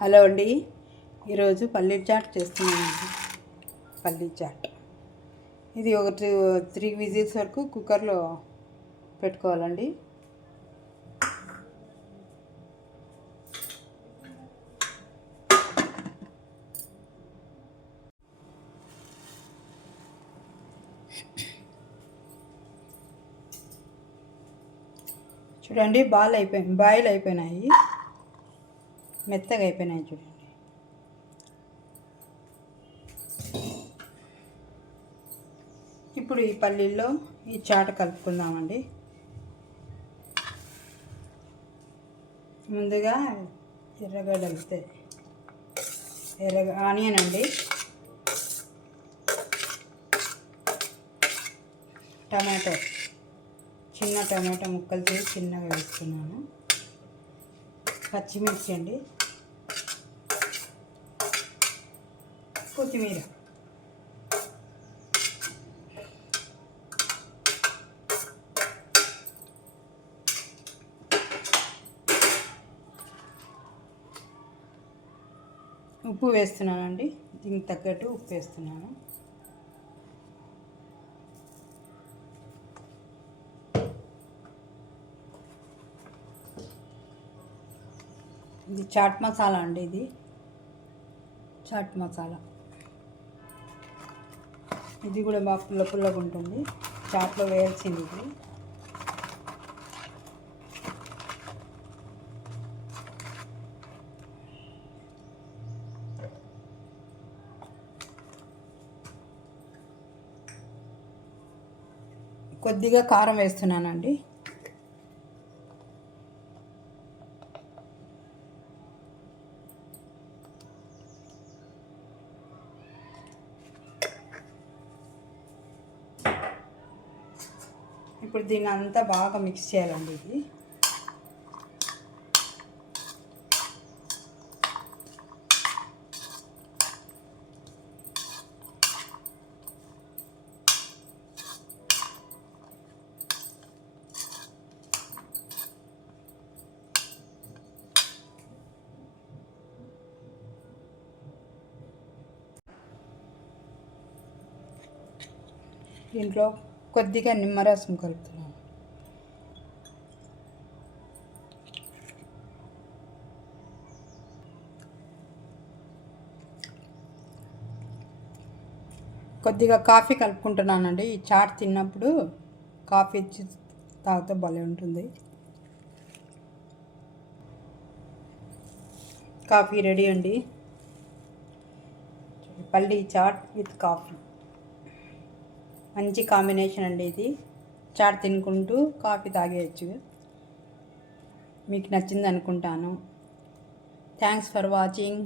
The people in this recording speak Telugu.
హలో అండి. ఈరోజు పల్లీ చాట్ చేస్తున్నానండి. పల్లీ చాట్ ఇది ఒక 3 విజిల్స్ వరకు కుక్కర్లో పెట్టుకోవాలండి. చూడండి, బాయిల్ అయిపోయినాయి, మెత్తగా అయిపోయినాయి. చూడండి, ఇప్పుడు ఈ పల్లీల్లో ఈ చాట కలుపుకుందామండి. ముందుగా ఆనియన్ అండి, టమాటో, చిన్న టమాటో ముక్కలు చేసి చిన్నగా వేస్తున్నాను. పచ్చిమిర్చి అండి, కొత్తిమీర, ఉప్పు వేస్తున్నానండి. దీనికి తగ్గట్టు ఉప్పు వేస్తున్నాను. ఇది చాట్ మసాలా అండి. ఇది చాట్ మసాలా. ఇది కూడా బాగా పుల్లగా ఉంటుంది. చాట్లో వేయాల్సింది ఇది. కొద్దిగా కారం వేస్తున్నానండి. ఇప్పుడు దీన్ని అంతా బాగా మిక్స్ చేయాలండి. ఇది దీంట్లో కొద్దిగా నిమ్మరసం కలుపుతున్నాను. కొద్దిగా కాఫీ కలుపుకుంటున్నానండి. ఈ చాట్ తిన్నప్పుడు కాఫీ ఇచ్చి తాగితే భలే ఉంటుంది. కాఫీ రెడీ అండి. పల్లీ చాట్ విత్ కాఫీ మంచి కాంబినేషన్ అండి. ఇది చాట్ తినుకుంటూ కాఫీ తాగేయచ్చు. మీకు నచ్చింది అనుకుంటాను. Thanks for watching.